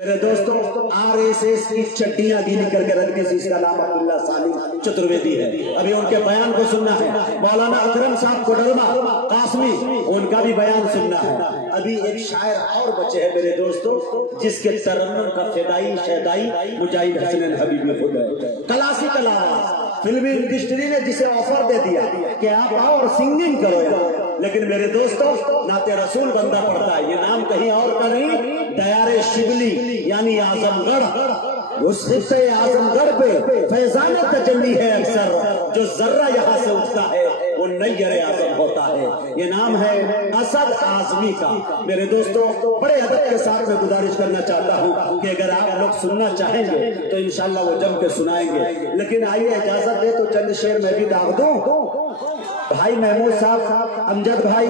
میرے دوستوں RSS کی چٹیاں گیلی کر کے رکھ دی، اس کا نام عبداللہ سالم چترویدی ہے. ابھی ان کے بیان کو سننا ہے. مولانا اکرم صاحب کوڈرما قاسمی، ان کا بھی بیان سننا ہے. ابھی ایک شاعر اور بچے ہیں میرے دوستوں، جس کے ترنم کا فدائی شیدائی مجاہد حسنین حبیبی خود ہے. کلاسیکل آواز، فلمی انڈسٹری نے جسے آفر دے دیا کہ آپ آؤ اور سنگنگ کرو، لیکن میرے دوستوں نعت رسول بندہ پڑھتا ہے. یہ نام کہیں اور کا نہیں، دیار شبلی یعنی اعظم گڑھ. اس خطے اعظم گڑھ پہ فیضان تجلی ہے اکثر، جو ذرہ یہاں سے اٹھتا ہے وہ نیر اعظم ہوتا ہے. یہ نام ہے اسد اعظمی کا. میرے دوستوں بڑے ادب کے ساتھ میں گزارش کرنا چاہتا ہوں کہ اگر آپ لوگ سننا چاہیں گے تو انشاءاللہ وہ جم کے سنائیں گے. لیکن آئیے اجازت دے تو چند شعر میں بھی داغ دوں. بھائی محمود صاحب، امجد بھائی،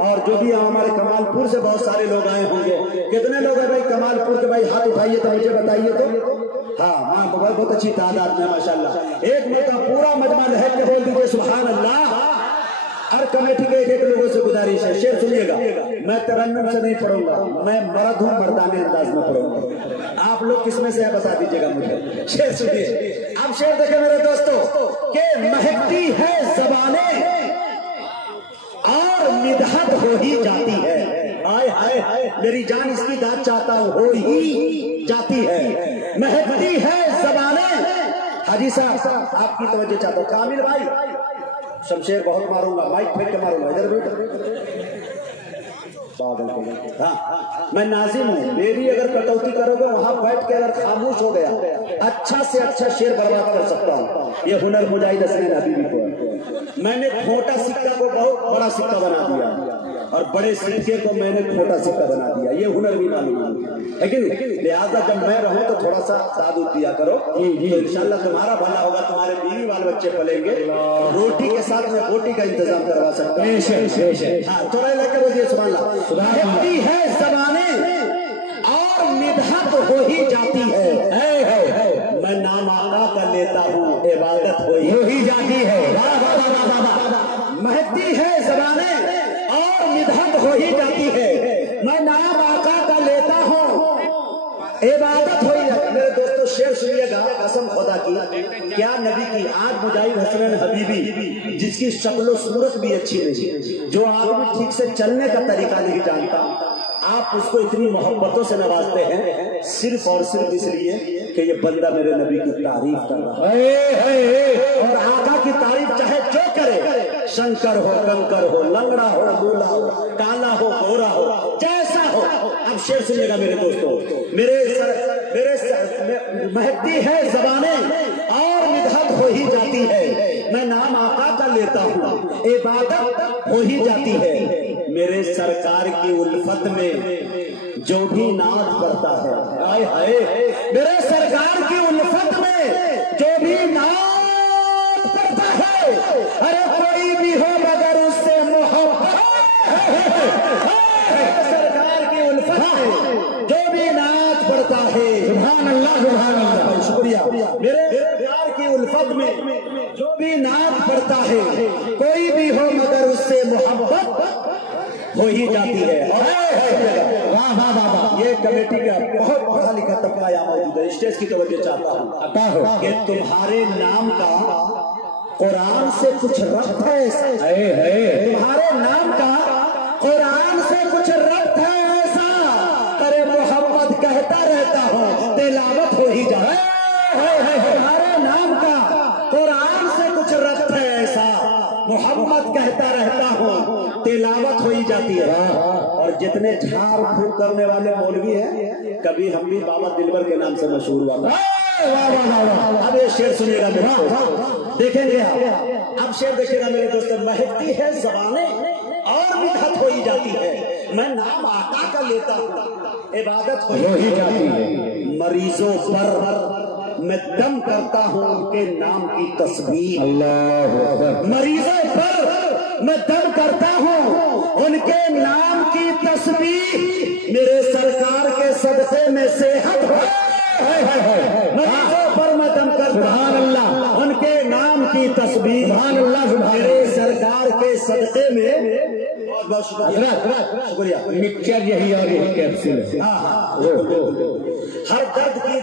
اور جو بھی ہمارے کمال پور سے بہت سارے لوگ آئے ہوں گے. کتنے لوگ ہیں بھائی کمال پور کے؟ بھائی ہاتھ اٹھائیے تو مجھے بتائیے تو. ہاں بہت اچھی تعداد میں ماشاءاللہ. ایک مرتبہ پورا مجمع لہر کے بول دیجیے سبحان اللہ. ہر کمیٹی کے ایک لوگوں سے گزارش ہے، شعر سنیے گا. میں ترنم سے نہیں پڑھوں گا، میں مرد ہوں، مردانہ انداز میں پڑھوں گا. آپ لوگ کس میں سے ہے بتا دیجیے گا مجھے. شعر سنیے. اب شعر دیکھیں میرے دوستوں کہ مہکتی ہے زبانیں اور مدحت ہو ہی جاتی ہے. ہائے ہائے میری جان اس کی داد چاہتا ہوں، ہو ہی جاتی ہے. مہکتی ہے زبانیں. حاجی صاحب آپ کی توجہ چاہتا ہوں. کامل بھائی شمشیر بہت ماروں گا، مائک پھینک کے ماروں گا. ادھر بیٹھ. ہاں میں ناظم ہوں، میری اگر کٹوتی کرو گے وہاں بیٹھ کے اگر خاموش ہو گیا اچھا سے اچھا شعر برباد کر سکتا ہوں. یہ ہنر مجاہد حسنین حبیبی کو ہے. میں نے کھوٹا سکہ کو بہت بڑا سکہ بنا دیا اور بڑے سکے کو میں نے کھوٹا سکہ بنا دیا. یہ ہنر بھی معلوم ہے. لیکن لہٰذا جب میں رہوں تو تھوڑا سا تعدد دیا کرو تو انشاءاللہ تمہارا بھلا ہوگا، تمہارے بیوی بال بچے پلیں گے. روٹی کے ساتھ میں روٹی کا انتظام کروا سکتا ہوں. ہاں تھوڑا لے کے بولیے سبحان اللہ. مہکتی ہے زبانیں اور مدحت ہو ہی جاتی ہے. میں نام آقا کا لیتا ہوں، عبادت ہو ہی جاتی ہے. مہکتی ہے زبانیں اور مدحت ہو ہی جاتی ہے. میں نام آقا کا لیتا ہوں، عبادت ہو ہی جاتی ہے. میرے دوستو شعر سنیے گا قسم خدا کی. کیا نبی کی آج مجاہد حسنین حبیبی جس کی شکل و صورت بھی اچھی نہیں، جو آدمی ٹھیک سے چلنے کا طریقہ نہیں جانتا، آپ اس کو اتنی محبتوں سے نوازتے ہیں صرف اور صرف اس لیے کہ یہ بندہ میرے نبی کی تعریف کر رہا ہے. اور آقا کی تعریف چاہے جو کرے، شنکر ہو، کنکر ہو، لنگڑا ہو، لولا ہو، کالا ہو، گورا ہو، جیسا ہو. اب شعر سنیے گا میرے دوستوں. میرے مہکتی ہے زبانیں اور مدحت ہو ہی جاتی ہے. میں نام آقا کا لیتا ہوں، عبادت ہو ہی جاتی ہے. میرے سرکار کی الفت میں جو بھی نعت پڑھتا ہے، آئے ہائے میرے سرکار کی الفت میں جو بھی نعت پڑھتا ہے، ارے کوئی بھی ہو مگر اس سے محبت. سرکار کی الفت میں جو بھی نعت پڑھتا ہے، سبحان اللہ سبحان اللہ. شکریہ. میرے سرکار کی الفت میں جو بھی نعت پڑھتا ہے، کوئی بھی ہو مگر اس سے محبت ہو ہی جاتی ہے. یہ کمیٹی کا بہت پڑھا لکھا طبقہ یہاں موجود ہے. اسٹیج کی توجہ چاہتا ہوں کہ تمہارے نام کا قرآن سے کچھ ربط ہے. تمہارے نام کا قرآن سے کچھ ربط ہے ایسا. ارے محمد کہتا رہتا ہوں، تلاوت ہو ہی جائے. تمہارے نام کا قرآن سے کچھ ربط ہے ایسا، محمد کہتا رہتا ہوں، تلاوت ہو ہی جاتی ہے. اور جتنے جھاڑ پھونک کرنے والے مولوی ہیں، کبھی ہم بھی بابا دلبر کے نام سے مشہور ہوا. اب یہ شعر سنیے گا میرے دوست، دیکھیں گے اب شعر دیکھیں گا میرے دوست. مہکتی ہے زبانیں اور مدحت ہو ہی جاتی ہے. میں نام آقا کا لیتا ہوں، عبادت ہو ہی جاتی ہے. مریضوں پر میں دم کرتا ہوں ان کے نام کی تسبیح. مریضوں پر میں دم کرتا ہوں ان کے نام کی تسبیح. میرے سرکار کے صدقے میں صحت ہو. مریضوں پر میں دم کرتا ہوں ان کے نام کی تسبیح. میرے سرکار کے صدقے میں شکریہ. مکسچر یہی اور یہی کیپسول ہے.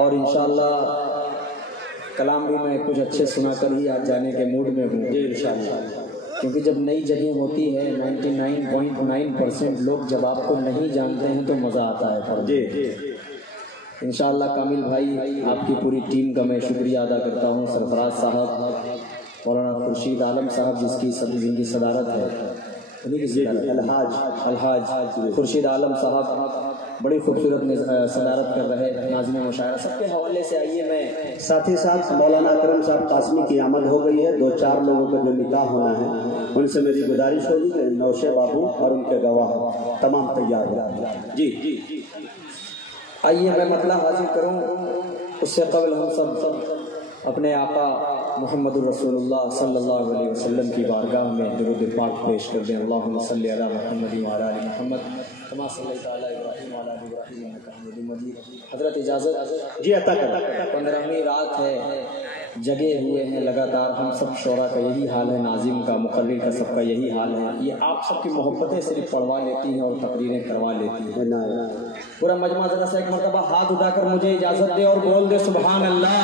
اور انشاءاللہ کلام بھی میں کچھ اچھے سنا کر ہی آج جانے کے موڈ میں ہوں جی انشاءاللہ، کیونکہ جب نئی جگہ ہوتی ہے 99.9% لوگ جب آپ کو نہیں جانتے ہیں تو مزہ آتا ہے جی انشاءاللہ کامل بھائی آپ کی پوری ٹیم کا میں شکریہ ادا کرتا ہوں. سرفراز صاحب، مولانا خورشید عالم صاحب جس کی صدارت ہے، الحاج خورشید عالم صاحب بڑی خوبصورت صدارت کر رہے ناظرین مشاعرہ. سب کے حوالے سے آئیے میں ساتھ ہی ساتھ مولانا اکرم صاحب قاسمی کی آمد ہو گئی ہے. 2-4 لوگوں کا جو نکاح ہونا ہے ان سے میری گزارش ہوگی کہ نوشے بابو اور ان کے گواہ تمام تیار ہو. جی آئیے میں مطلع حاضر کروں. اس سے قبل ہم سب اپنے آقا محمد الرسول اللہ صلی اللہ علیہ وسلم کی بارگاہ میں درود پاک پیش کر دیں. اللہم صلی علی محمد وعلی آل محمد کما صلیت علی ابراہیم وعلی آل ابراہیم انک حمید مجید. حضرت اجازت جی عطا کر. 15ویں رات ہے، جگے ہوئے ہیں لگاتار. ہم سب شعراء کا یہی حال ہے، ناظم کا، مقرر کا، سب کا یہی حال ہے. یہ آپ سب کی محبتیں صرف پڑھوا لیتی ہیں اور تقریریں کروا لیتی ہیں. پورا مجمع ذرا سا ایک مرتبہ ہاتھ اٹھا کر مجھے اجازت دے اور بول دے سبحان اللہ.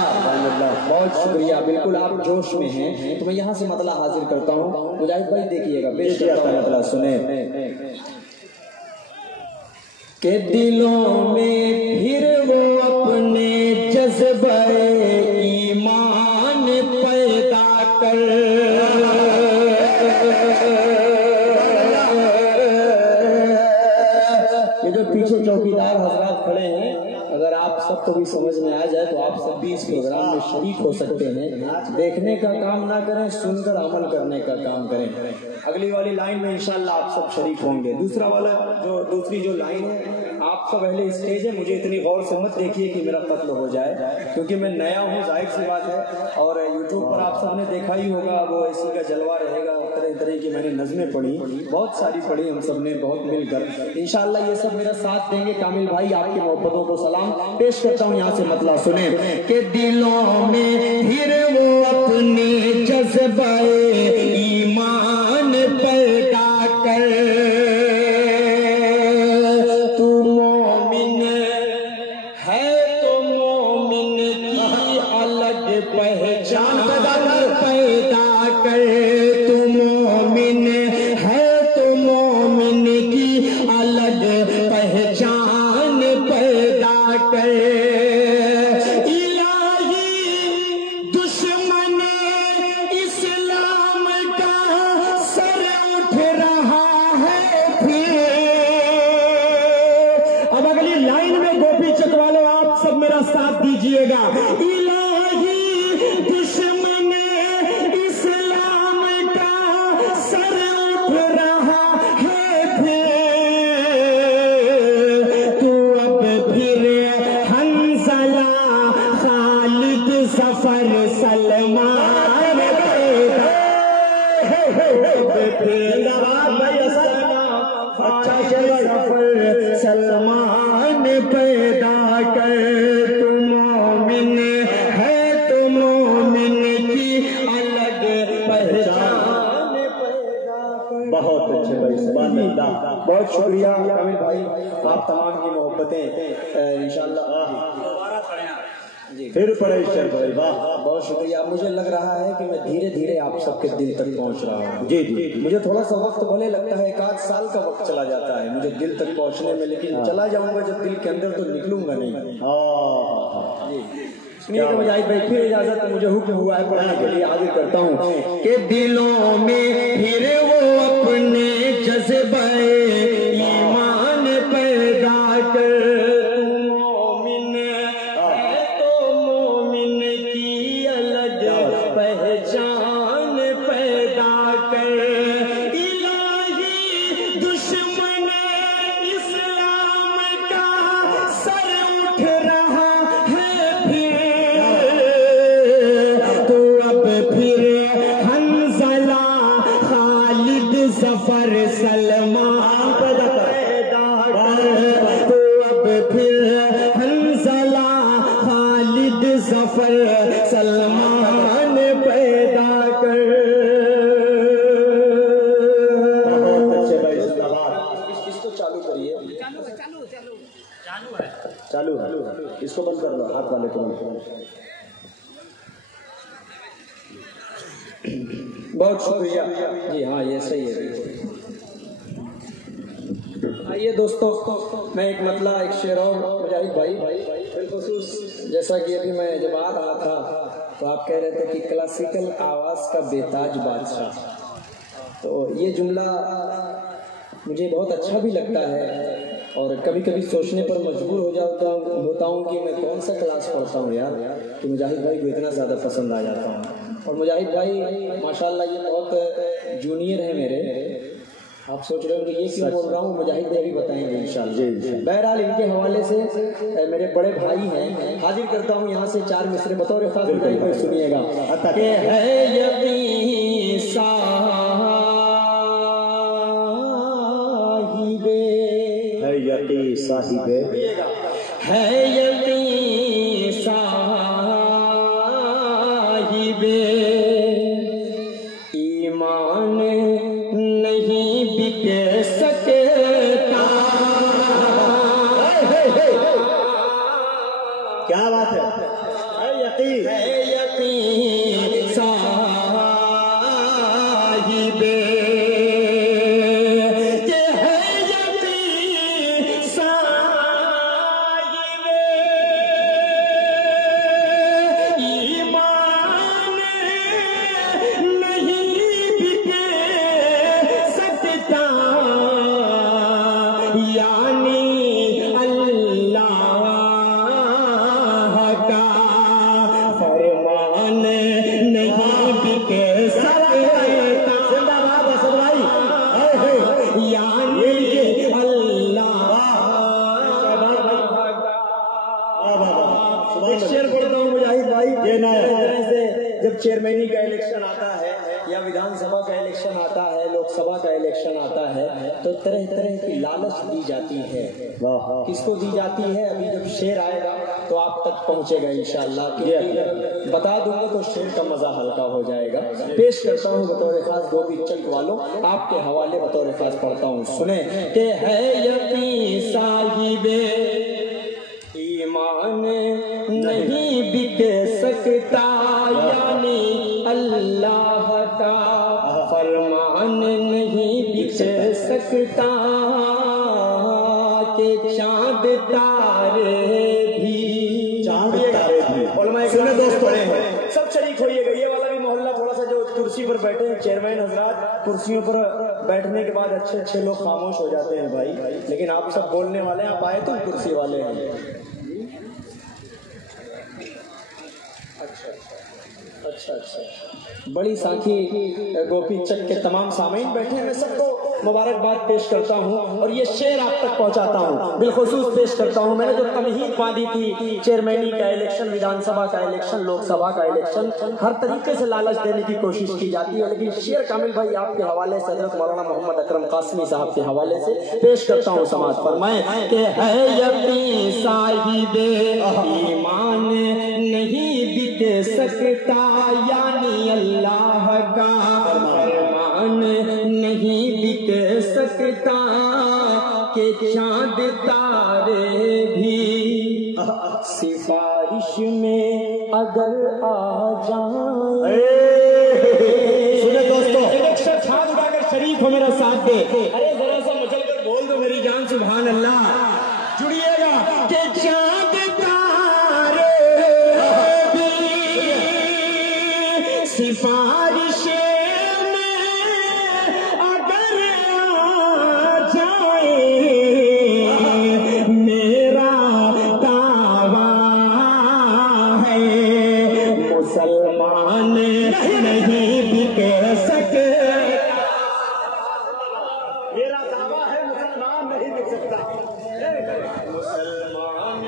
بہت شکریہ. بالکل آپ جوش میں ہیں تو میں یہاں سے مطلع حاضر کرتا ہوں. مجاہد بھائی دیکھیے گا، بے شک مطلع سنیں کہ دلوں میں پھر وہ اپنے جذبہ ایمان پیدا کر. یہ جو پیچھے چوکیدار حضرات کھڑے ہیں، اگر آپ سب کو بھی سمجھ میں آ جائے تو آپ سب بھی اس پروگرام میں شریک ہو سکتے ہیں. دیکھنے کا کام نہ کریں، سن کر عمل کرنے کا کام کریں. اگلی والی لائن میں انشاءاللہ آپ سب شریک ہوں گے. دوسری جو لائن ہے، آپ سب اہل اسٹیج ہے، مجھے اتنی غور سے مت دیکھیے کہ میرا قتل ہو جائے، کیونکہ میں نیا ہوں، ظاہر سی بات ہے. اور یوٹیوب پر آپ سب نے دیکھا ہی ہوگا، وہ اسی کا جلوہ رہے گا. طرح طرح کی میں نے نظمیں پڑھی، بہت ساری پڑھی ہم سب نے بہت مل کر. انشاءاللہ یہ سب میرا ساتھ دیں گے. کامل بھائی آپ کی محبتوں کو سلام پیش کرتا ہوں. یہاں سے مطلع سنیں کہ دلوں میں پھر وہ اپنی جذبہ ایمان پیدا کر. تو مومن ہے تو مومن کی الگ پہچان پیدا کر. تو مومن ہے تو مومن کی الگ پہچان پیدا کر. دیجیے گا. الہی دشمن اسلام کا سر اٹھ رہا ہے پھر. تو اب پھر حنظلہ خالد ظفر سلمان پیدا سلمان پیدا کر. بہت شکریہ کامل بھائی، آپ تمام کی محبتیں انشاءاللہ پھر پڑے بھائی. واہ بہت شکریہ. مجھے لگ رہا ہے کہ میں دھیرے دھیرے آپ سب کے دل تک پہنچ رہا ہوں. جی مجھے تھوڑا سا وقت بھلے لگتا ہے، 1 سال کا وقت چلا جاتا ہے مجھے دل تک پہنچنے میں، لیکن چلا جاؤں گا جب دل کے اندر تو نکلوں گا نہیں. سنیے کہ مجاہد بھائی پھر اجازت مجھے حکم ہوا ہے پڑھنے کے لیے حاضر کرتا ہوں کہ دلوں میں پھر وہ اپنے جذبہ ایمان پیدا کر. مومن ہے تو مومن کی الگ پہچان پیدا کر. الہی دشمن اسلام کا سر اٹھ رہا ہے پھر. تو اب پھر حنظلہ خالد ظفر سلمان پیدا کر. تو اب پھر حنظلہ خالد ظفر سلمان پیدا کر. اس کو چالو کریے. چالو ہے. اس کو بند کر دو، ہاتھ والے کو بند کر دو. بہت شکریہ جی. ہاں یہ صحیح ہے. آئیے دوستو، میں ایک مطلع ایک شعر اور مجاہد بھائی بالخصوص جیسا کہ ابھی میں جب آ رہا تھا تو آپ کہہ رہے تھے کہ کلاسیکل آواز کا بےتاج بادشاہ، تو یہ جملہ مجھے بہت اچھا بھی لگتا ہے اور کبھی کبھی سوچنے پر مجبور ہوتا ہوں کہ میں کون سا کلاس پڑھتا ہوں یار کہ مجاہد بھائی کو اتنا زیادہ پسند آ جاتا ہوں. اور مجاہد بھائی ماشاءاللہ یہ بہت جونیئر ہیں میرے. آپ سوچ رہے ہوں کہ یہ کیوں بول رہا ہوں، مجاہد بھائی بھی بتائیں گے انشاءاللہ. بہرحال ان کے حوالے سے میرے بڑے بھائی ہیں، حاضر کرتا ہوں یہاں سے 4 مصرے بطور خاص مجاہد بھائی سنیے گا کہ ہے یقین صاحب ہے یقین صاحب ایمان نہیں بک سکتا. کیا بات ہے؟ ہے یقین صاحب چیئرمینی کا الیکشن آتا ہے یا ودھان سبھا کا الیکشن آتا ہے، لوک سبھا کا الیکشن آتا ہے تو طرح طرح کی لالچ دی جاتی ہے. کس کو دی جاتی ہے؟ ابھی جب شعر آئے گا تو آپ تک پہنچے گا انشاءاللہ. بتا دوں گا تو شعر کا مزہ ہلکا ہو جائے گا. پیش کرتا ہوں بطور خاص گوپی چک والوں آپ کے حوالے بطور خاص پڑھتا ہوں، سنیں کہ ہے یقین صاحب ایمان نہیں بک سکتا، یعنی اللہ کا فرمان نہیں بک سکتا کہ چاند تارے بھی علماء کرام دوست پڑے ہیں، سب شریک ہوئیے گا. یہ والا بھی محلہ تھوڑا سا جو کرسی پر بیٹھے ہیں چیئرمین حضرات، کرسیوں پر بیٹھنے کے بعد اچھے لوگ خاموش ہو جاتے ہیں بھائی، لیکن آپ سب بولنے والے ہیں، آپ آئے تو کرسی والے ہیں. اچھا بڑی ساکھی گوپی چک کے تمام سامعین بیٹھے ہیں، میں سب کو مبارکباد پیش کرتا ہوں اور یہ شعر آپ تک پہنچاتا ہوں، بالخصوص پیش کرتا ہوں. میں نے جو تمہید باندھی تھی چیئرمینی کا الیکشن، ودھان سبھا کا الیکشن، لوک سبھا کا الیکشن، ہر طریقے سے لالچ دینے کی کوشش کی جاتی ہے، لیکن شعر کامل بھائی آپ کے حوالے سے حضرت مولانا محمد اکرم قاسمی صاحب کے حوالے سے پیش کرتا ہوں. سماعت فرمائیں کہ ہے یقین صاحب ایمان نہیں بک سکتا، یعنی اللہ کا فرمان نہیں بک سکتا کہ چاند تارے بھی سفارش میں اگر آ جائیں. سنیں دوستو، ایک شخص ہاتھ اٹھا کر شریک ہو میرا ساتھ دے. ارے ذرا سا مچل کر بول دو میری جان سبحان اللہ. جڑیے گا کہ چاند تارے بھی سفارش میں اگر آ جائیں، میرا دعویٰ ہے مسلمان نہیں بک سکتا. میرا دعویٰ ہے مسلمان نہیں بک سکتا، مسلمان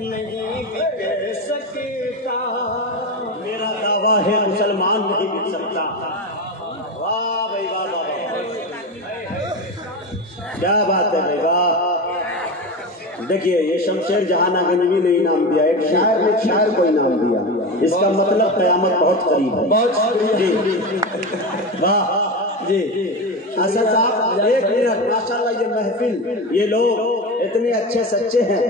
نہیں بک سکتا. میرا دعویٰ ہے مسلمان نہیں بک سکتا. واہ بھائی واہ واہ، کیا بات ہے بھائی واہ. دیکھیے یہ شمشیر جہان گنجوی نے انعام دیا، ایک شاعر نے شاعر کو انعام دیا، اس کا مطلب قیامت بہت قریب ہے. بہت جی واہ جی. اسد صاحب ایک منٹ، ماشاءاللہ یہ محفل، یہ لوگ اتنے اچھے سچے ہیں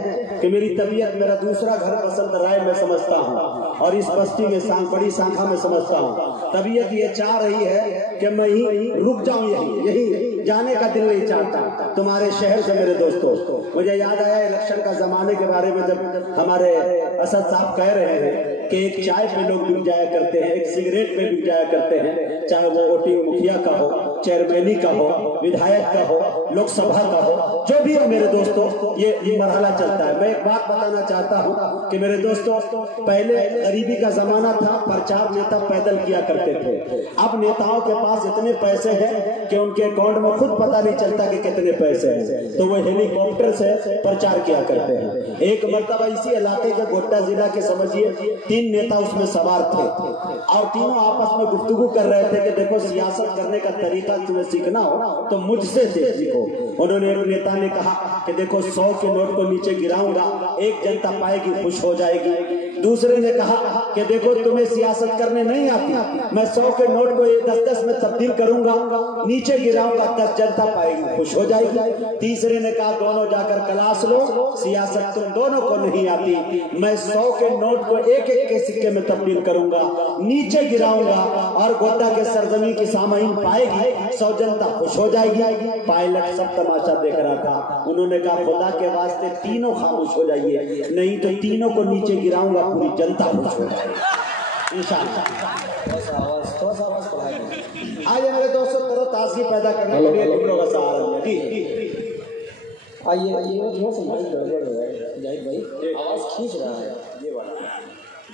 کہ میری طبیعت میرا دوسرا گھر پسند رائے میں سمجھتا ہوں اور اس بستی میں بڑی سانکھا میں سمجھتا ہوں. طبیعت یہ چاہ رہی ہے کہ میں ہی رک جاؤں, یہی جانے کا دل نہیں چاہتا تمہارے شہر سے. میرے دوستو مجھے یاد آیا الیکشن کا زمانے کے بارے میں, جب ہمارے اسد صاحب کہہ رہے ہیں کہ ایک چائے پہ لوگ بک جایا کرتے ہیں, ایک سگریٹ پہ بک جایا کرتے ہیں, چاہے وہ ووٹنگ مکھیا کا ہو, چیئرمینی کا ہو, ودھایک کا ہو, لوک سبھا کا ہو, جو بھی ہو میرے دوستو یہ مرحلہ چلتا ہے. میں ایک بات بتانا چاہتا ہوں کہ میرے دوستو پہلے غریبی کا زمانہ تھا, پرچار نیتا پیدل کیا کرتے تھے. اب نیتاؤں کے پاس اتنے پیسے ہیں کہ ان کے اکاؤنٹ میں خود پتہ نہیں چلتا کہ کتنے پیسے ہیں, تو وہ ہیلی کاپٹر سے پرچار کیا کرتے ہیں. ایک مرتبہ اسی علاقے کے گوڈا ضلع کے سمجھیے 3 نیتا اس میں سوار تھے اور تینوں آپس میں گفتگو کر رہے تھے کہ دیکھو سیاست کرنے کا طریقہ تمہیں سیکھنا ہو تو مجھ سے سیکھو. انہوں نے ایک نیتا نے کہا کہ دیکھو 100 کے نوٹ کو نیچے گراؤں گا, ایک جنتا پائے گی خوش ہو جائے گی. دوسرے نے کہا کہ دیکھو تمہیں سیاست کرنے نہیں آتی, میں 100 کے نوٹ کو 10-10 میں تبدیل کروں گا, نیچے گراؤں گا, 10 جنتا پائے گی خوش ہو جائے گی. تیسرے نے کہا دونوں جا کر کلاس لو, سیاست تم دونوں کو نہیں آتی, میں 100 کے نوٹ کو ایک کے سکے میں تبدیل کروں گا, نیچے گراؤں گا اور گوڈا کے سرزمین کی سامعین پائے گی, 100 جنتا خوش ہو جائے گی. پائلٹ سب تماشا دیکھ رہا تھا. انہوں نے کہا خدا کے واسطے تینوں خاموش ہو جائیے, نہیں تو تینوں کو نیچے گراؤں گا, پوری جنتا خوش ہو جائے گی انشاءاللہ. آج میرے دوستوں ترو تازگی پیدا کرنے کے لیے تم لوگ کا سہارا دیا. آئیے جاہد بھائی آواز کھینچ رہا ہے یہ والا.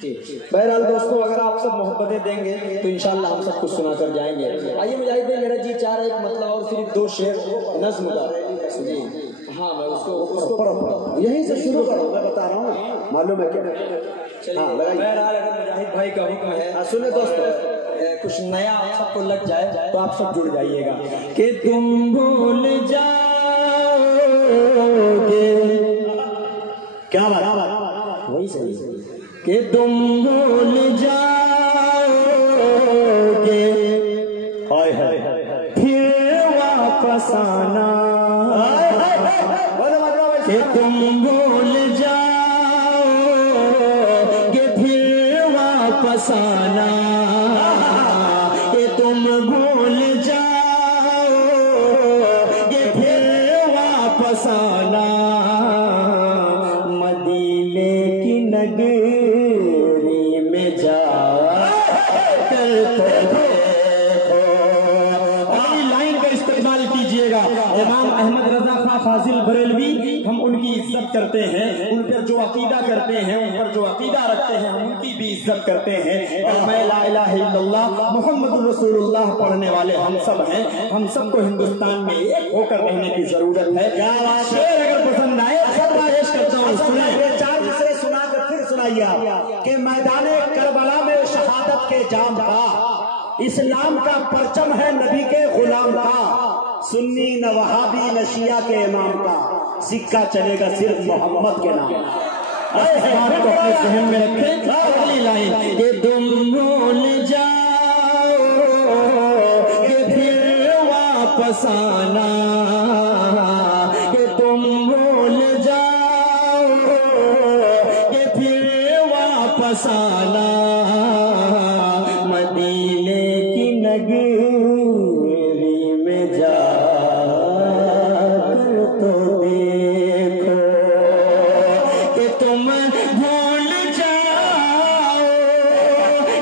جی بہرحال دوستوں اگر آپ سب محبتیں دیں گے تو انشاءاللہ ہم سب کچھ سنا کر جائیں گے. آئیے مجاہد بھائی میرا جی چاہ رہا ہے ایک مطلب اور صرف 2 شعر نظم کا. جی ہاں میں اس کو یہیں سے شروع کروں, میں بتا رہا ہوں معلوم ہے کیا. بہرحال اگر مجاہد بھائی کا حکم ہے سنیں دوستوں کچھ نیا آپ سب کو لگ جائے تو آپ سب جڑ جائیے گا. کہ تم بھول جاؤ گے, کیا بات وہی صحیح کہ تم بھول جاؤ گے پھر واپس آنا, کہ تم بھول جاؤ گے پھر واپس آنا, کہ تم بھول جاؤ گے پھر واپس آنا. مدینے کی نگری میں جا کر لائن کا استعمال کیجیے گا. امام احمد رضا خان فاضل بریلوی, ہم ان کی عزت کرتے ہیں, ان پر جو عقیدہ کرتے ہیں, ان پر جو عقیدہ رکھتے ہیں, ہم ان کی بھی عزت کرتے ہیں. اور میں لا الہ الا اللہ محمد رسول اللہ پڑھنے والے ہم سب ہیں. ہم سب کو ہندوستان میں ایک ہو کر رہنے کی ضرورت ہے. شعر اگر پسند آئے پیش کرتا ہوں, سنیں 4 مصرے سنا کر پھر سنائیے آپ کہ میدان کربلا میں شہادت کے جام کا, اسلام کا پرچم ہے نبی کے غلام کا, سنی نہ وہابی نہ شیعہ کے امام کا, سکہ چلے گا صرف محمد کے نام. اس بات کو اپنے ذہن میں رکھیں. اگلی لائن کہ تم بھول جاؤ کہ پھر واپس آنا, کہ تم بھول جاؤ کہ پھر واپس آنا. مدینے کی نگری میں جا کر تو دیکھو, کہ تم بھول جاؤ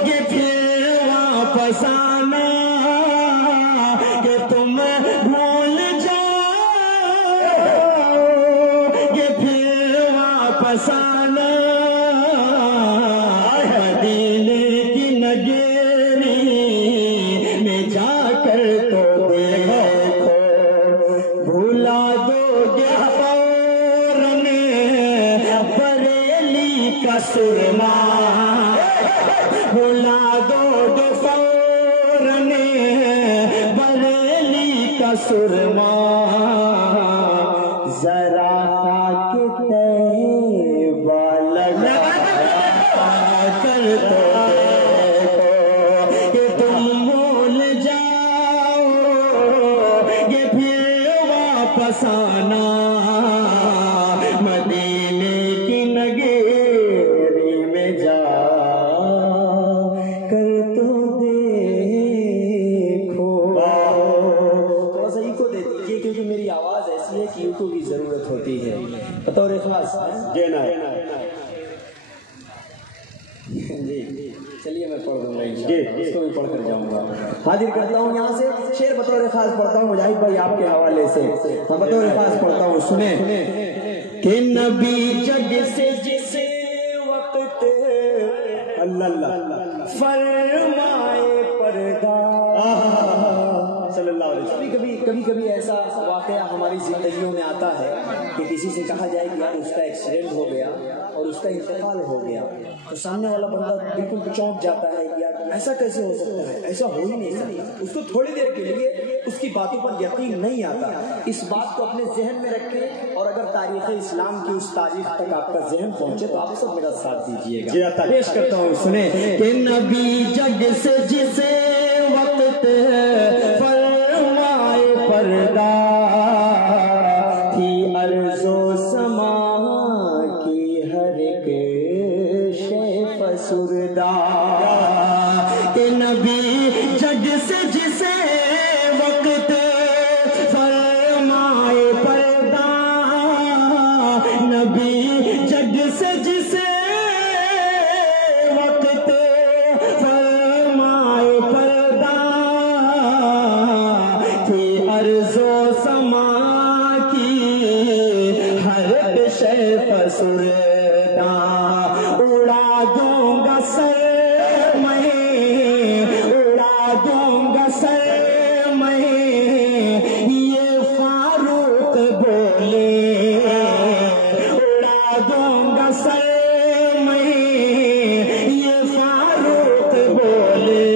کہ پھر واپس آنا, کہ تم بھول جاؤ کہ پھر واپس آنا. مدینے کی نگری میں جا کر تو دیکھو, بھولا دو گے فوراً بریلی کا سرما, بھولا دو گے فوراً بریلی کا سرما. ذرا خاک طیبہ لگا کر تو دیکھو, کہ تم بھول جاؤ گے پھر واپس آنا. جی نا جی چلیے میں پڑھ دوں گا اس کو بھی پڑھ کر جاؤں گا. حاضر کرتا ہوں یہاں سے شعر بطور خاص پڑھتا ہوں مجاہد بھائی آپ کے حوالے سے. میں بطور خاص پڑھتا ہوں, سنیں کہ نبی جگ سے جس وقت اللہ فرمائے پردہ صلی اللہ علیہ وسلم. کبھی ایسا واقعہ ہماری زندگیوں میں آتا ہے کہ کسی سے کہا جائے کہ یار اس کا ایکسیڈنٹ ہو گیا اور اس کا انتقال ہو گیا, تو سامنے والا بندہ بالکل چونک جاتا ہے کہ یار ایسا کیسے ہو سکتا ہے, ایسا ہو ہی نہیں سکتا. اس کو تھوڑی دیر کے لیے اس کی باتوں پر یقین نہیں آتا. اس بات کو اپنے ذہن میں رکھیں, اور اگر تاریخ اسلام کی اس تاریخ تک آپ کا ذہن پہنچے تو آپ سب میرا ساتھ دیجیے گا. پیش کرتا ہوں, سنیں کہ نبی جگ سے جس وقت فرمائے پردہ تھی ارض و سما کی ہر ایک شے فسردہ. کہ نبی جگ سے جس وقت فرمائے پردہ, نبی جگ سے جس وقت فرمائے پردہ تھی ارض و سما کی ہر ایک شے فسردہ. اڑا دوں گا سر میں, اڑا دوں گا سر میں, یہ فاروق بولے. اڑا دوں گا سر میں, یہ فاروق بولے.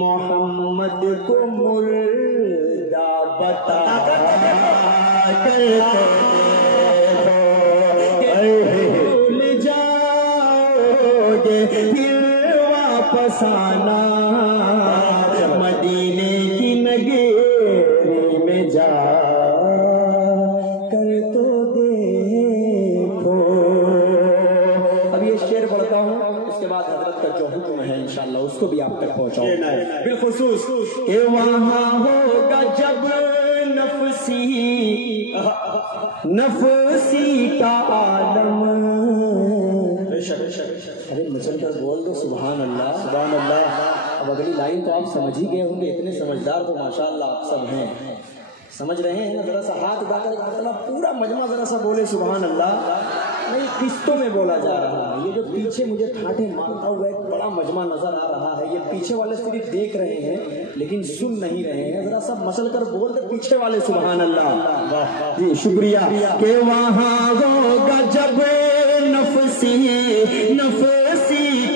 محمد کو مردہ بتا کر بھول جاؤ گے پھر واپس آنا, مدینے کی نگری میں جا کر تو دیکھو. اب یہ شعر پڑھتا ہوں, اس کے بعد حضرت کا جو حکم ہے انشاءاللہ اس کو بھی آپ تک پہنچاؤں بالخصوص. کہ وہاں ہوگا جب نفسی کا عالم. ارے مچل کر بول دو سبحان اللہ سبحان اللہ. اب اگلی لائن تو آپ سمجھ ہی گئے ہوں گے, اتنے سمجھدار تو ماشاءاللہ آپ سب ہیں. سمجھ رہے ہیں نا؟ ذرا سا ہاتھ اٹھا کر پورا مجمع ذرا سا بولے سبحان اللہ. نہیں, قسطوں میں بولا جا رہا ہے. یہ جو پیچھے مجھے ٹھاٹھے مارتا ہوا ایک بڑا مجمع نظر آ رہا ہے, یہ پیچھے والے صرف دیکھ رہے ہیں لیکن سن نہیں رہے ہیں. ذرا سا مسل کر بول دے پیچھے والے سبحان اللہ. جی شکریہ. کہ وہاں ہوگا جب نفسی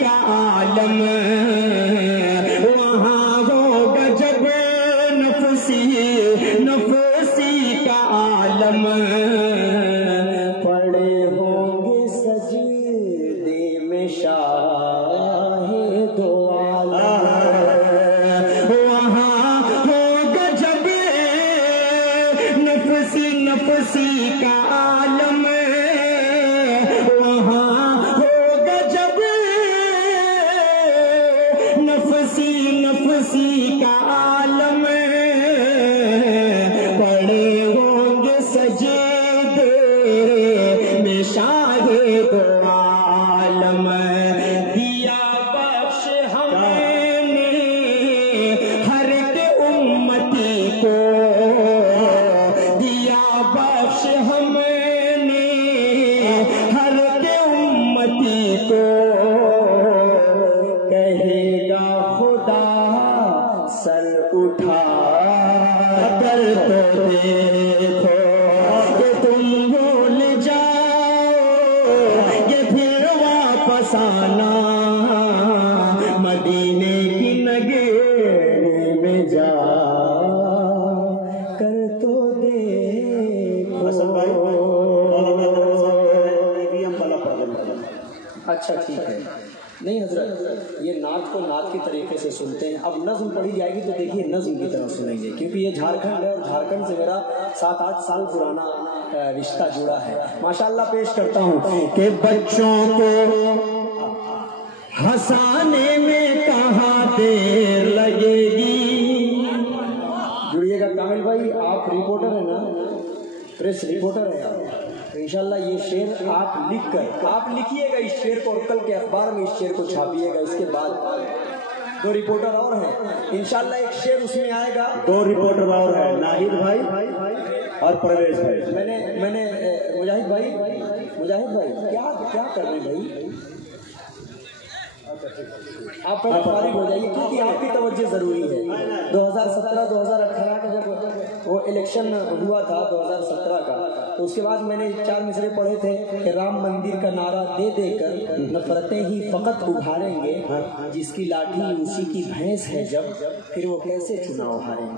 کا عالم, وہاں ہوگا جب نفسی کا عالم. پڑے ہوں گے سجدے میں شاہ دو عالم. وہاں ہوگا جب نفسی کا عالم, وہاں ہوگا جب نفسی کا عالم. پڑے ہوں گے سجدے میں شاہ دو عالم. دیا بخش ہم نے ہر ایک امتی کو, دیا بخش ہم نے ہر ایک امتی کو. کہے گا خدا سر اٹھا کر تو دیکھو کہ تم بھول جاؤ یہ پھر واپس آنا, مدینے کی نگری میں جا کر تو دیکھو. اچھا ٹھیک ہے. نہیں حضرت, یہ نعت کو نعت کے طریقے سے سنتے ہیں. اب نظم پڑھی جائے گی تو دیکھیے نظم کی طرح سنیں گے, کیونکہ یہ جھارکھنڈ ہے اور جھارکھنڈ سے میرا 7-8 سال پرانا رشتہ جڑا ہے ماشاءاللہ. پیش کرتا ہوں کہ بچوں کو ہنسانے میں کہاں دیر لگے گی. جڑیے گا کامل بھائی, آپ رپورٹر ہیں نا, پریس رپورٹر ہیں آپ. انشاءاللہ یہ شعر آپ لکھ کر آپ لکھیے گا اس شعر کو، اور کل کے اخبار میں اس شعر کو چھاپیے گا. اس کے بعد 2 رپورٹر اور ہیں انشاءاللہ، ایک شعر اس میں آئے گا. 2 رپورٹر اور ہیں، ناہید بھائی اور پرویز بھائی. میں نے مجاہد بھائی کیا کر رہے ہیں بھائی؟ آپ فارغ ہو جائیے کیونکہ آپ کی توجہ ضروری ہے. 2017-2018 کا جب وہ الیکشن ہوا تھا 2017 کا، تو اس کے بعد میں نے 4 مصرے پڑھے تھے کہ رام مندر کا نعرہ دے دے کر نفرتیں ہی فقط ابھاریں گے، جس کی لاٹھی اسی کی بھینس ہے جب، پھر وہ کیسے چناؤ ہاریں گے.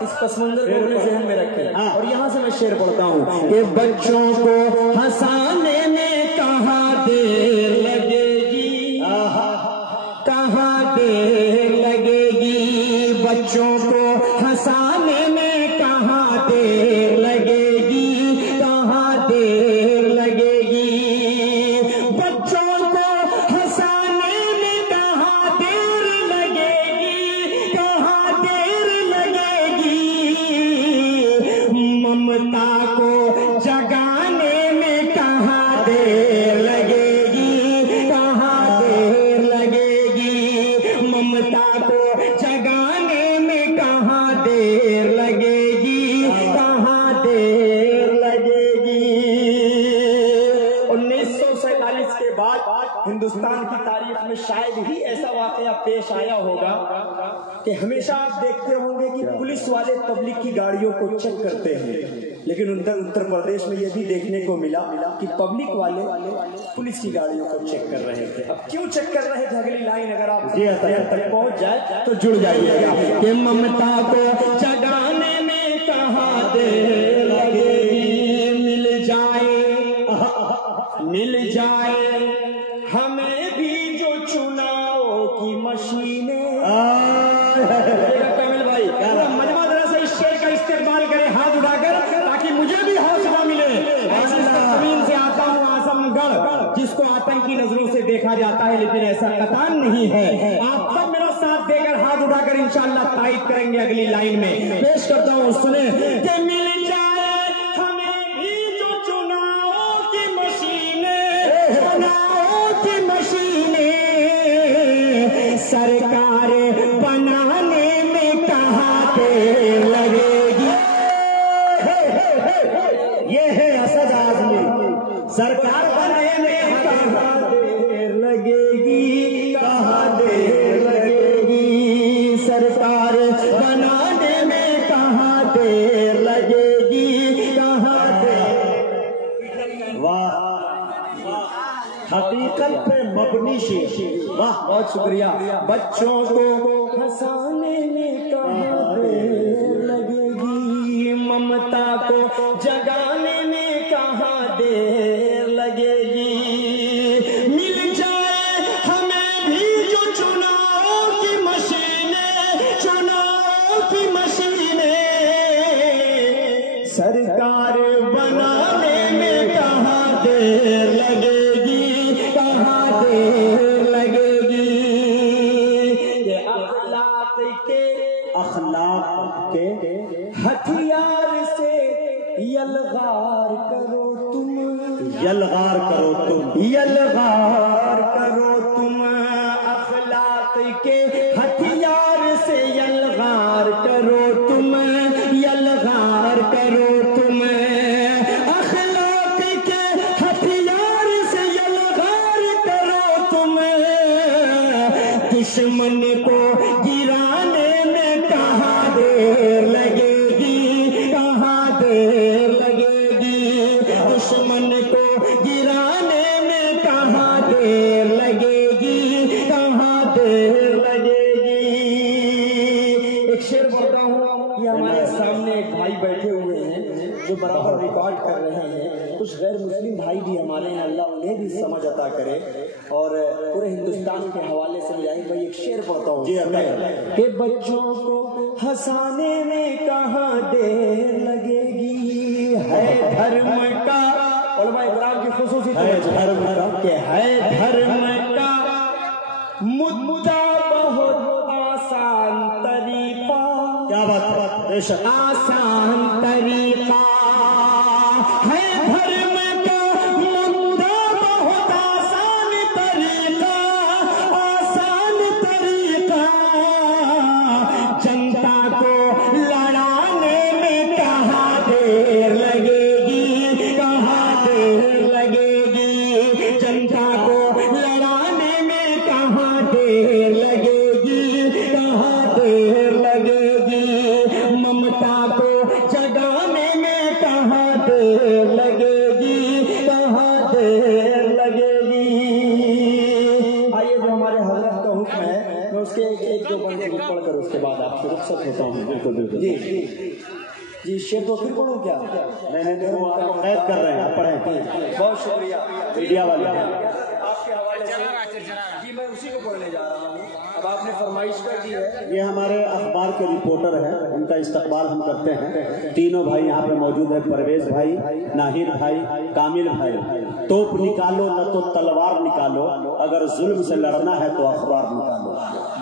اس پس منظر کو اپنے ذہن میں رکھیں. اور یہاں سے میں شعر پڑھتا ہوں کہ بچوں کو ہنسانے میں کہاں دیر لگے گی، کہاں دیر لگے گی، بچوں کو ہنسانے میں کہاں دیر لگے گی، کہاں دیر لگے گی، بچوں کو ہنسانے میں کہاں دیر لگے گی، کہاں دیر لگے گی، ممتا کو جگانے میں کہاں دیر لگے گی، کہاں دیر لگے گی، ممتا کو جگانے میں کہاں دیر لگے گی، کہاں دیر لگے گی. 1947 کے بعد ہندوستان کی تاریخ میں شاید ہی ایسا واقعہ پیش آیا ہوگا کہ ہمیشہ آپ دیکھتے ہوں گے کہ پولیس والے پبلک کی گاڑیوں کو چیک کرتے ہیں، لیکن اتر پردیش میں یہ بھی دیکھنے کو ملا کہ پبلک والے پولیس کی گاڑیوں کو چیک کر رہے تھے. اب کیوں چیک کر رہے تھے؟ اگلی لائن اگر آپ تک پہنچ جائے تو جڑ جائیے گا کہ ممتا کو جگانے میں کہاں دیر لگے گی، مل جائے ہمیں بھی جو چناؤ کی مشینیں. کامل بھائی مجمع ذرا سے اس شعر کا استقبال کرے ہاتھ اٹھا کر، تاکہ مجھے بھی حوصلہ ملے. ایسی زمین سے آتا ہوں اعظم گڑھ، جس کو آتنکی نظروں سے دیکھا جاتا ہے لیکن ایسا قطعاً نہیں ہے. آپ سب میرا ساتھ دے کر ہاتھ اٹھا کر انشاءاللہ تائید کریں گے. اگلی لائن میں پیش کرتا ہوں، سنیں کہ مل جائے ہمیں بھی جو چناؤ کی مشینیں، چناؤ کی مشینیں، سرکار بنانے میں کہاں دیر لگے گی. یہ ہے اسد اعظمی. سرکار بنانے میں کہاں دیر لگے گی، کہاں دیر لگے گی، سرکار بنانے میں کہاں دیر لگے گی، کہاں دیر. واہ، حقیقت پہ مبنی شعر. واہ، بہت شکریہ. بچوں کو ہنسانے میں کہاں دیر لگے گی، ممتا کو جگانے میں کہاں دیر لگے گی، مل جائے ہمیں بھی جو چناؤ کی مشینیں، چناؤ کی مشینیں، سرکار بنانے میں کہاں دیر لگے گی، کہاں دیر لگے گی. کہ اخلاق کے ہتھیار سے یلغار کرو تم، یلغار کرو تم، یلغار کرو تم، اخلاق کے ہتھیار سے یلغار کرو تم، یلغار کرو تم، اخلاق کے ہتھیار سے یلغار کرو تم، دشمن کو گرانے میں کہاں دیر لگے گی، کہاں دیر لگے گی، دشمن کو گرانے میں کہاں دیر لگے گی، کہاں دیر لگے گی. ایک شعر پڑھتا ہوں. یہ ہمارے سامنے ایک بھائی بیٹھے ہوئے ہیں جو برابر ریکارڈ کر رہے ہیں. کچھ غیر مسلم بھائی بھی ہمارے ہیں، اللہ انہیں بھی سمجھ عطا کرے. اور پورے ہندوستان کے حوالے سے مجاہد بھائی ایک شعر پڑھتا ہوں کہ بچوں کو ہنسانے میں کہاں دیر لگے گی، ہے دھرم کا علماء اکرام کی خصوصی کہ ہے دھرم کا مدعا بہت آسان طریقہ. کیا بات ہے، آسان طریقہ کے بعد آپ سے رخصت ہوتا ہوں. بالکل بالکل. جی شیر تو پھر پڑھوں کیا؟ نہیں وہ آپ کو قید کر رہے ہیں, آپ پڑھیں. بہت شکریہ میڈیا والے آپ کے حوالے سے. جی میں اسی کو پڑھنے جا رہا ہوں. اب آپ نے فرمائش کر دی ہے. یہ ہمارے اخبار کے رپورٹر ہیں, ان کا استقبال ہم کرتے ہیں. تینوں بھائی یہاں پہ موجود ہیں, پرویز بھائی, ناہید بھائی, کامل بھائی. توپ نکالو نہ تو تلوار نکالو, اگر ظلم سے لڑنا ہے تو اخبار نکالو.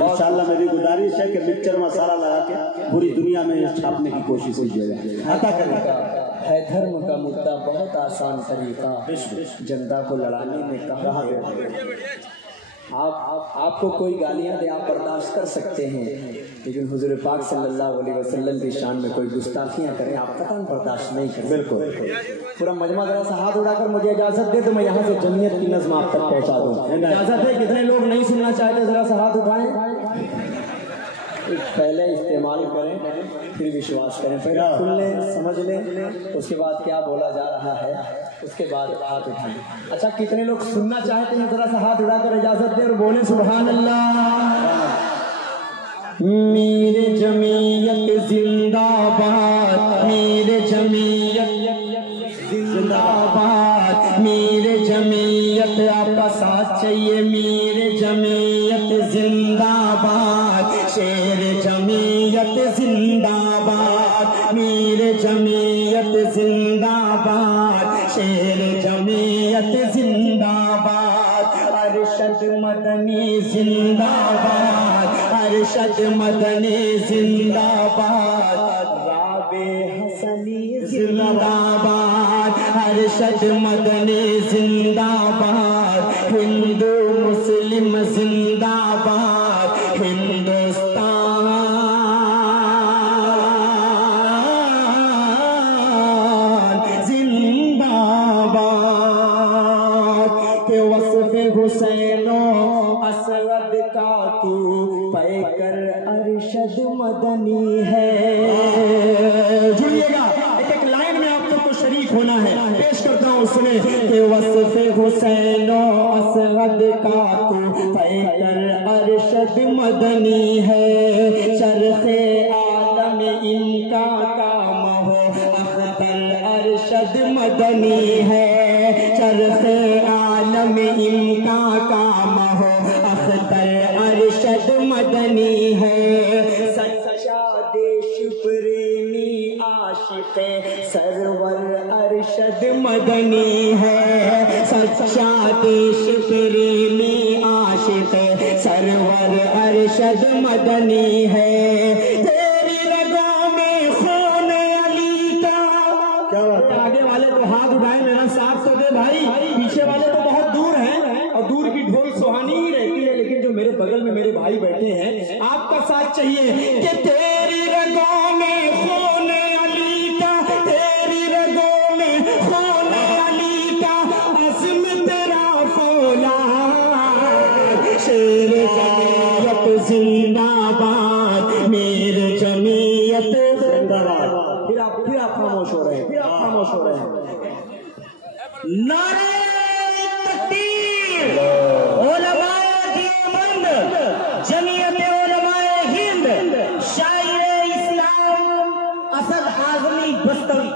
انشاءاللہ میری گزارش ہے کہ مکسچر مسالہ لگا کے پوری دنیا میں چھاپنے کی کوشش کیجیے گا. عطا کرنے کا ہے دھرم کا مدعا بہت آسان طریقہ, جنتا کو لڑانے میں کہاں آپ کو کوئی گالیاں دے آپ برداشت کر سکتے ہیں, لیکن حضور پاک صلی اللہ علیہ وسلم کی شان میں کوئی گستاخیاں کریں آپ قطعاً برداشت نہیں کریں. بالکل. پورا مجمع ذرا سا ہاتھ اڑا کر مجھے اجازت دے تو میں یہاں سے جمعیت کی نظم آپ تک پہنچا دوں. اجازت ہے؟ کتنے لوگ نہیں سننا چاہتے ذرا سا ہاتھ اٹھائیں. پہلے استعمال کریں پھر وشواس کریں, پہلے سن لیں سمجھ لیں اس کے بعد کیا بولا جا رہا ہے, اس کے بعد ہاتھ اٹھائیں. اچھا کتنے لوگ سننا چاہتے ہیں ذرا سا ہاتھ اٹھا کر اجازت دیں اور بولیں سبحان اللہ. میرے جمعیت زندہ باد, میرے جمعیت زندہ باد, میرے جمعیت آپ کا ساتھ چاہیے, میرے جمعیت زندہ باد, شیر جمعیت زندہ باد, میرے جمعیت زندہ باد, شیر جمعیت زندہ باد, ارشد مدنی زندہ باد, ارشد مدنی زندہ باد, رابع حسنی زندہ باد, ارشد مدنی زندہ باد, ہندو مسلم زندہ باد, ہندوستان زندہ باد. کہ وصف حسین و اسود کا تو پیکر ارشد مدنی ہے. جڑیے گا, ایک لائن میں آپ سب کو شریک ہونا ہے. پیش کرتا ہوں سنیں کہ وصف حسین و اسود کا تو پیکر ارشد مدنی ہے. چرخ عالم ان کا کام ہو اختر ارشد مدنی ہے. چرخ عالم ان کا کام ہو اختر ارشد مدنی ہے. سچا دیش پریمی عاشق سرور ارشد مدنی ہے. سچا دیش پریمی عاشق سرور ارشد مدنی ہے. تیری رگوں میں خون علی کا. کیا بات ہے, آگے والے تو ہاتھ اٹھائیں, میرا ساتھ تو دے بھائی. پیچھے والے تو بہت دور ہیں اور دور کی ڈھول سہانی ہی رہتی ہے, لیکن جو میرے بغل میں میرے بھائی بیٹھے ہیں آپ کا ساتھ چاہیے. کہ تیری رگوں میں خون علی کا, تیری رگوں میں خون علی کا, عزم تیرا فولاد, شیر جمعیت زندہ باد, میرے جمعیت زندہ باد. پھر آپ خاموش ہو رہے ہیں, پھر آپ خاموش ہو رہے ہیں. نعرہ تکبیر, علماء دیوبند, جمعیت علماء ہند, شاعر اسلام اسد اعظمی بستوی.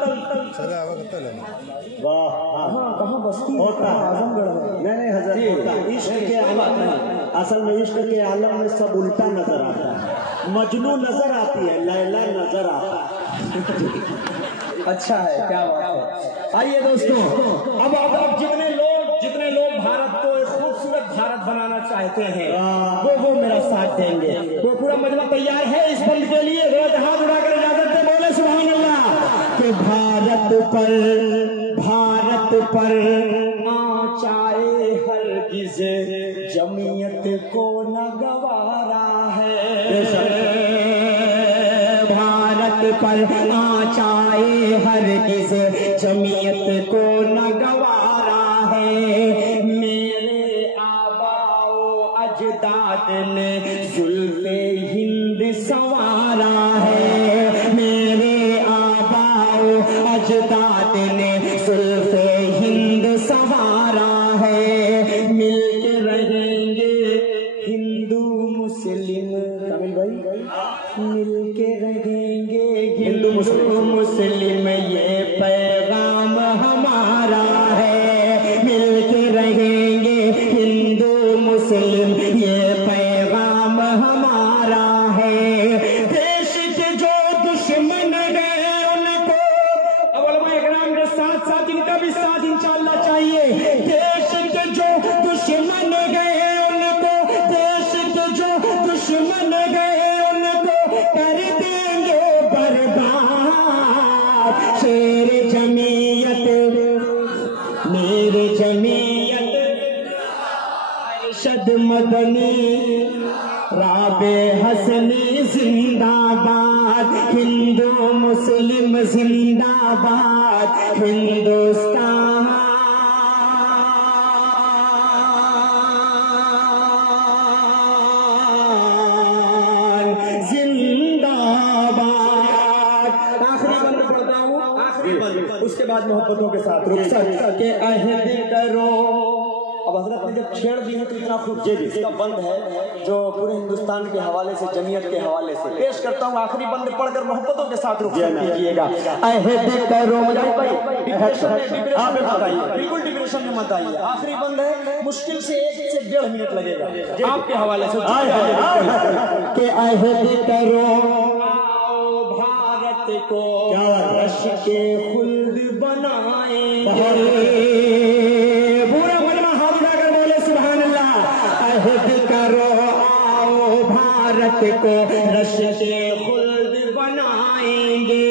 کہاں بستی ہوتا اعظم گڑھ ہے. نہیں حضرت, عشق کے عالم, اصل میں عشق کے عالم میں سب الٹا نظر آتا ہے. مجنو نظر آتی ہے, لیلا نظر آتا ہے. اچھا ہے, کیا بات ہے. آئیے دوستوں, اب جتنے لوگ بھارت کو ایک خوبصورت بھارت بنانا چاہتے ہیں وہ میرا ساتھ دیں گے. وہ پورا مجمع تیار ہے اس بند کے لیے. روز ہاتھ اڑا کر اجازت دے, بولے سبحان اللہ. کہ بھارت پر آنچائے ہرگز جمعیت کو نہ گوارا ہے. بھارت پر آنچائے ہرگز جمعیت کو نہ گوارا ہے. میرے آبا و اجداد نے زلف ہند سنوارا ہے. میرے آبا و اجداد نے زلف ہند سنوارا ہے. مل کے رہیں گے ہندو مسلم. کامل بھائی بنائیے، دیش کے جو دشمن گئے ان کو، دیش کے جو دشمن گئے ان کو کر دیں گے برباد۔ شیر جمعیت میرے جمعیت ارشد مدنی رابع حسنی زندہ باد، ہندو مسلم زندہ باد، ہندوستان زندہ باد۔ آخری بند پڑھتا ہوں، آخری بند، اس کے بعد محبتوں کے ساتھ رخصت کہ عہد کرو۔ اب حضرت نے جب چھیڑ دی ہے تو اتنا خوبصورت اس کا بند ہے جو پورے ہندوستان کے حوالے سے، جمعیت کے حوالے سے پیش کرتا ہوں۔ آخری بند پڑھ کر محبتوں کے ساتھ رخصت کیجیے گا۔ عہد کرو، بالکل ڈپریشن میں مت آئیے، آخری بند ہے، مشکل سے 1 سے 1.5 منٹ لگے گا آپ کے حوالے سے کہ عہد کرو بھارت کو رش کے خلد بنائیں گے۔ عہد کرو آؤ بھارت کو رش سے خلد بنائیں گے،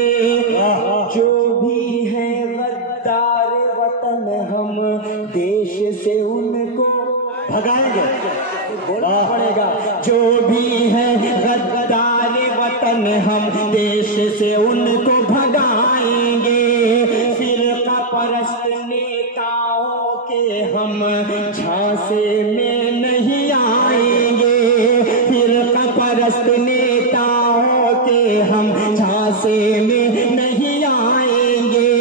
جو بھی ہے غدار وطن ہم دیش سے ان کو بھگائیں گے۔ بولنا پڑے گا، جو بھی ہے غدار وطن ہم دیش سے ان کو بھگائیں گے۔ فرقہ پرست نیتاؤں کے ہم جھانسے میں نہیں آئیں گے، فرقہ پرست نیتاؤں کے ہم جھانسے میں نہیں آئیں گے۔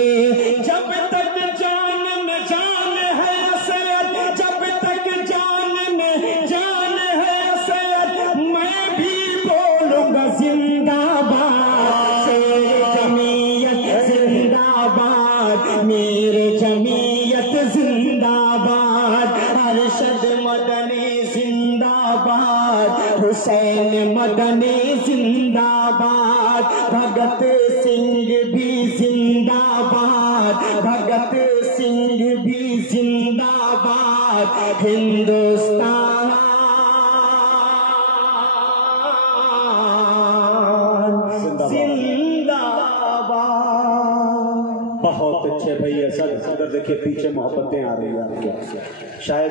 جب تک جان میں جان ہے سید، جب تک جان میں جان ہے سید، میں بھی بولوں گا زندہ باد۔ شیر جمعیت زندہ باد، میرے جمعیت زندہ باد، ارشد مدنی زندہ باد، حسین مدنی زندہ باد، بھگت سنگھ بھی زندہ باد، بھگت سنگھ بھی زندہ باد، ہندوستان زندہ باد۔ بہت اچھے بھائی، ایسا دیکھیے پیچھے محبتیں آ رہی ہیں آپ کے، شاید